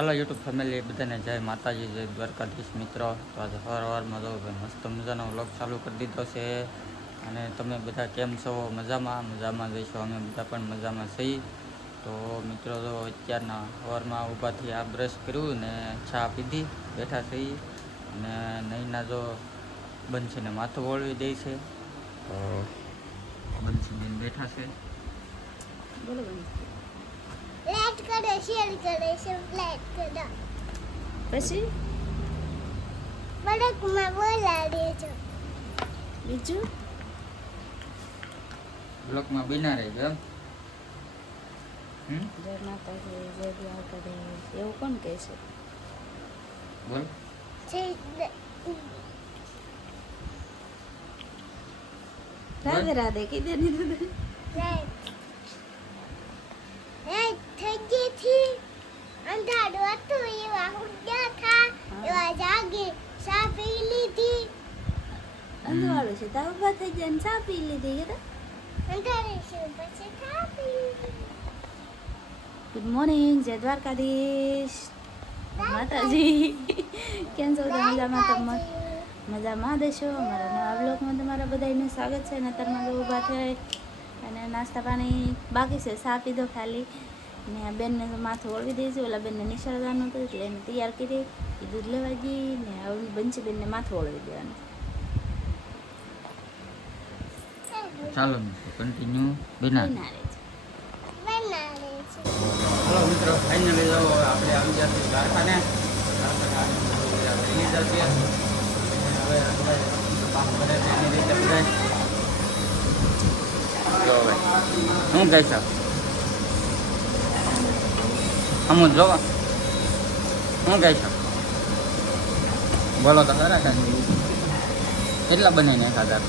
હાલો YouTube family બધાને જય માતાજી, જય દ્વારકાધીશ મિત્રો. તો આજે સવારમાં તો મસ્ત મજાનો વ્લોગ ચાલુ કરી દીધો છે. અને તમે બધા કેમ છો? મજામાં જઈશો. અમે બધા પણ મજામાં છીએ. તો મિત્રો તો અત્યારના સવારમાં ઊભાથી આ બ્રશ કર્યું ને ચા પીધી, બેઠા છીએ. અને નહીંના જો બંસીને માથું વળવી દે છે. તો બંસીને બેઠા છે. બોલો લાઈટ કરે શેર કરે છે લાઈટ કરે પછી બડકમાં બોલાડે છે બીજું બ્લોકમાં બિના રહેજો. જય માતાજી, જય દ્વારકાધીશ એવું કોણ કહે છે? બોલ. રાધે રાધે કીધે નહીં થઈ ગઈ થી અંધારું હતું એવા ઉડ્યા થા એવા જાગે ચા પી લીધી. અંધારું છે તાવ ઉભા થઈ જાય ને ચા પી લીધી કે અંધારું છે પછી ચા પી લીધી. ગુડ મોર્નિંગ, જય દ્વારકાધીશ, માતાજી. કેમ છો? મજામાં? તમે મજામાં દેશો? અમારા નવા બ્લોગમાં તમારા બધાનું સ્વાગત છે. અને અત્યારમાં જો ઊભા થાય અને નાસ્તા પાણી બાકી છે, ચા પીધો ખાલી. ને આ બેનને માથું વળવી દઈશું. ઓલા બેનને નિશાળ જવાનું હતું એટલે એને તૈયાર કરી દૂધ લેવા જઈ ને બંસી બેનને માથું વળવી દેવાનું. ચાલો મિત્રો કન્ટિન્યુ બિના હાલો મિત્રો, ફાઇનલી જાઓ આપણે આવી જશે કારખાને. લઈ જશે હવે કામ કરે છે એની રીતે બધા. જો ભાઈ શું કહે છે અમુક જોવા શું કહે છે? બોલો તો ખરા કાંઈ કેટલા બનાવીને ખાધા?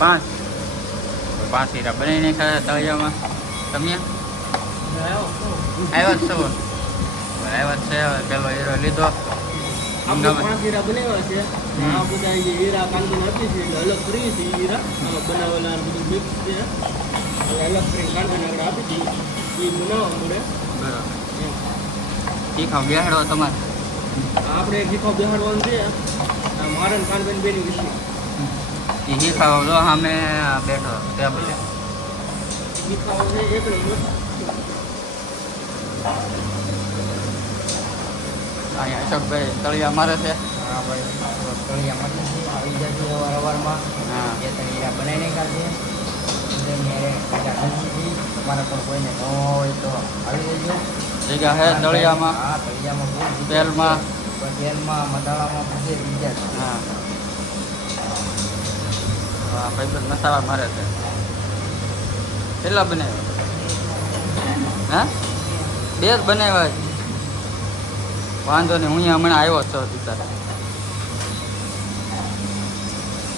5 હીરા બનાવીને ખાધા તળિયામાં. તમે આવ્યા જ છો? આવ્યા જ છે. હવે પેલો હીરો લીધો. 5 હીરા બનાવ્યા છે. આ બધા હીરા કાંદન આપી છે એટલે અલગ કરી છે. હીરા બનાવેલા બધું મિક્સ છે. અલગ કરી કાંદન આગળ આપી છે એ બનાવવા પડે. બરાબર. શીખાવ બેહાડો તમારે? આપણે શીખાવ બેહાડવાનું છે. મારે કાનબેન બેની વિશે એ શીખાવ જો સામે બેઠો ટેબલે શીખાવ છે એક નંબર. અહીંયા અશોકભાઈ તળિયા મારે છે. હા ભાઈ, તળિયા મારી છે. આવી જશે અવારવારમાં. હા, બે ત્રણ હીરા બનાવીને કાઢશે. તમારે પણ કોઈને ન હોય તો આવી જજો. જગ્યા છે તળિયામાં. હા, તળિયામાં બહુ તેલમાં. તેલમાં, મસાલામાં બધે બીજા છે. હા હા, ભાઈ મસાલા મારે છે. કેટલા બનાવ્યા? હા, 2 જ બનાવ્યા. વાંધો નહીં, હું અહીંયા હમણાં આવ્યો છો પિતા.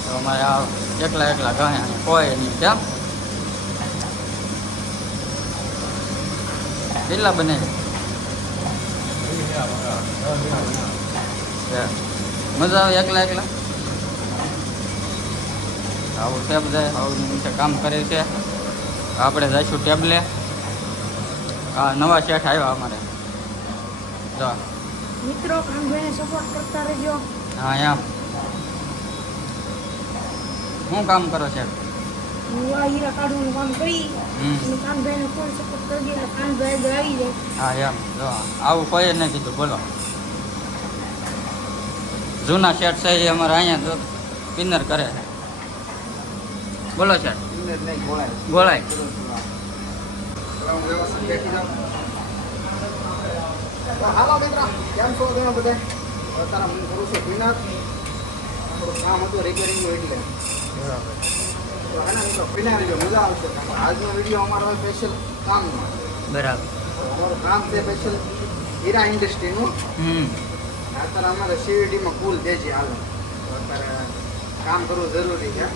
તો અમારે આ એકલા ગયા કોઈ નહીં. કેમ કેટલા બનાવ્યા? મજા આવે એકલા આવું છે બધા. આવું નીચે કામ કરે છે. આપણે જઈશું ટેબલે. હા, નવા શેઠ આવ્યા અમારે. જો મિત્રો કાનભાઈને સપોર્ટ કરતા રહેજો. હા, એમ શું કામ કરો છે? હું આ હીરા કાઢવાનું કામ કરી અને કાનભાઈને ફૂલ સપોર્ટ કરજો એટલે કાનભાઈ આગળ આવી જાય. હા, એમ જો આવું કોઈ નથી કીધું. બોલો, જૂના શેઠ છે એ અમારે અહીંયા તો પિનર કરે છે. બોલો શેઠ. ગોળાય હાલો મિત્ર, કેમ છો તમે બધા? અત્યારે હું કરું છું વિનર. થોડું કામ હતું રિપેરિંગનું એટલે બરાબર. તો એના મિત્રો વિનર મજા આવશે. આજનો વિડીયો અમારો સ્પેશિયલ કામનો. બરાબર. અમારું કામ છે સ્પેશિયલ હીરા ઇન્ડસ્ટ્રીનું. અત્યારે અમારે સીવીડીમાં કુલ દેજી હાલે. તો અત્યારે કામ કરવું જરૂરી છે.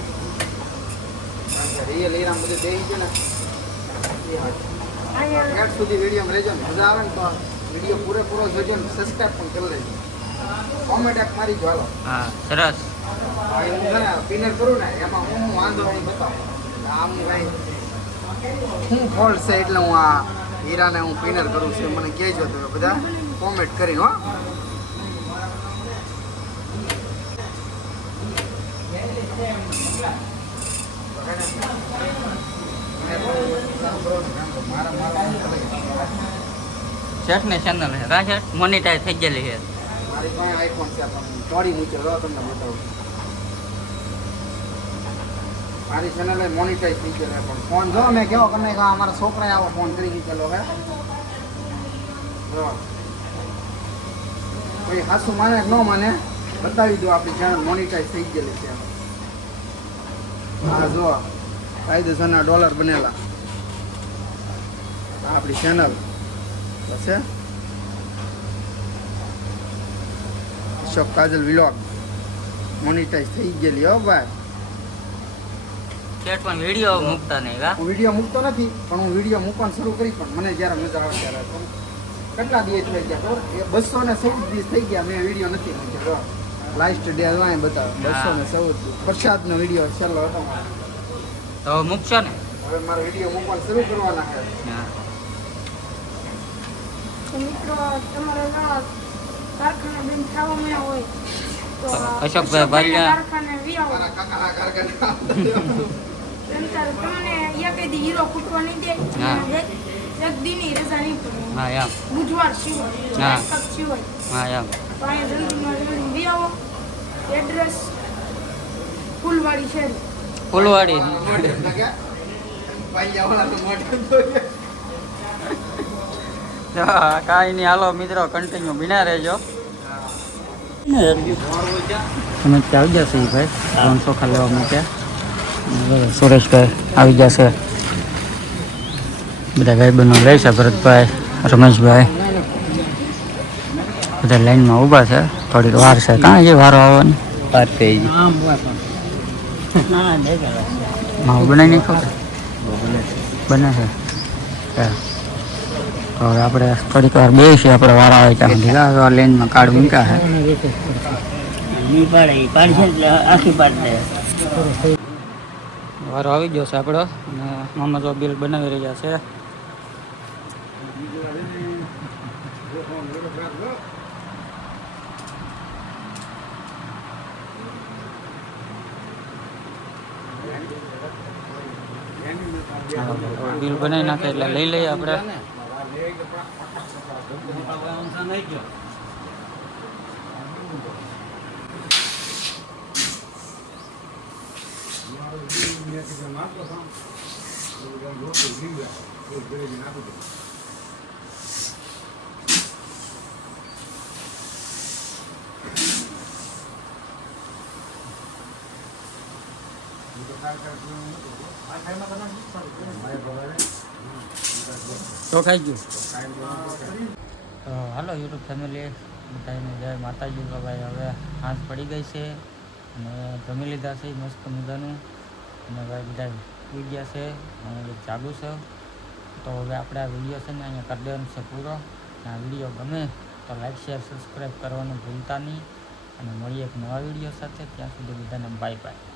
કારણ કે રિયલ હીરા બધું દેઈ છે ને એ એડ સુધી વિડીયોમાં રહેજો. મજા આવે ને તો વિડીયો પૂરેપૂરો જોજો ને સબસ્ક્રાઈબ પણ કરી લેજો. કોમેન્ટ એક મારી જો હાલો. હા, સરસ. હું છે ને પિનર કરું ને એમાં હું વાંધો નહીં બતાવું. આમ ભાઈ શું ફોલ્ટ છે એટલે હું આ હીરાને હું સ્પિનર કરું છું મને કહેજો તમે બધા કોમેન્ટ કરીને હો. શેઠ ને ચેનલ છે કા શેઠ મોનિટાઈઝ થઈ ગયેલી છે. મારી પાસે આઈફોન છે પણ તોડી મૂક્યો જો તમને બતાવું. મારી ચેનલ મોનિટાઈઝ થઈ ગયેલી પણ ફોન જો મેં કેવો કરીને અમારા છોકરાએ આવો ફોન કરી મૂકેલો હે જો કોઈ હાસું માને કે ન માને બતાવી દો આપણી ચેનલ મોનિટાઈઝ થઈ ગયેલી છે. હા જો કાયદેસરના ડોલર બનેલા આપણી ચેનલ છે અશોક કાજલ વ્લોગ મોનિટાઈઝ થઈ ગયેલી હો ભાઈ. શેઠ પણ વિડીયો મૂકતા નહીં કા. હું વિડીયો મૂકતો નથી પણ હું વિડીયો મૂકવાનું શરૂ કરી પણ મને જ્યારે મજા આવે ત્યારે કેટલા દિવસ થઈ ગયા એ 214 દિવસ થઈ ગયા મેં વિડીયો નથી મૂક્યો. લાસ્ટ ડે વાય બતાવે 214 પ્રસાદનો વિડીયો છેલ્લો હતો મારો. તો મૂકશો ને. હવે મારે વિડીયો મૂકવાનું શરૂ કરવાના છે. હા. તો મિત્રો તમારે કારખાને બેન ખાવા મળ્યા હોય તો અશોકભાઈ ભાલિયા કારખાને વી આવો. મારા કાકાના કારખાના નંતર તમને એક દી હીરો ફૂટવા નહીં દે. હા. એક દીની રજા નહીં પડે. હા એમ. બુધવાર સિવાય હા. કપ સિવાય હા એમ. તો અહીંયા જલ્દીમાં વી આવો. એડ્રેસ ફૂલવાડી શેરી. ફૂલવાડી. કાંઈ નહીં હાલો મિત્રો કન્ટિન્યુ બિના રહેજો. તમે આવી જશે ભાઈ 300 ખા લેવા માટે. સુરેશભાઈ આવી જશે. બધા ભાઈબંધો લે છે ભરતભાઈ રમેશભાઈ બધા લાઈનમાં ઊભા છે. થોડીક વાર છે કાં જે વારો આવવાની વાર થઈ ગઈ. માવું બનાવી નહીં ખબર બને છે. તો હવે આપણે થોડીક વાર બેસીએ આપણે વારો આવે ત્યાં સુધી લાઈનમાં કાર્ડ મૂક્યા છે. વારો આવી ગયો છે આપણો અને મામા તો બિલ બનાવી રહ્યા છે. બિલ બનાવી નાખે એટલે લઈ લઈએ આપણે. તો ખાઈ ગયું. તો હાલો યુટ્યુબ ફેમિલી બધાને જય માતાજી. તો ભાઈ હવે સાંજ પડી ગઈ છે અને જમી લીધા છે મસ્ત મજાનું અને ભાઈ બધા સુઈ ગયા છે હું જાગું છું. તો હવે આપણે આ વિડીયો છે ને અહીંયા કરી દેવાનો છે પૂરો. આ વિડીયો ગમે તો લાઈક શેર સબસ્ક્રાઈબ કરવાનું ભૂલતા નહીં અને મળીએ એક નવા વિડીયો સાથે. ત્યાં સુધી બધાને બાય બાય.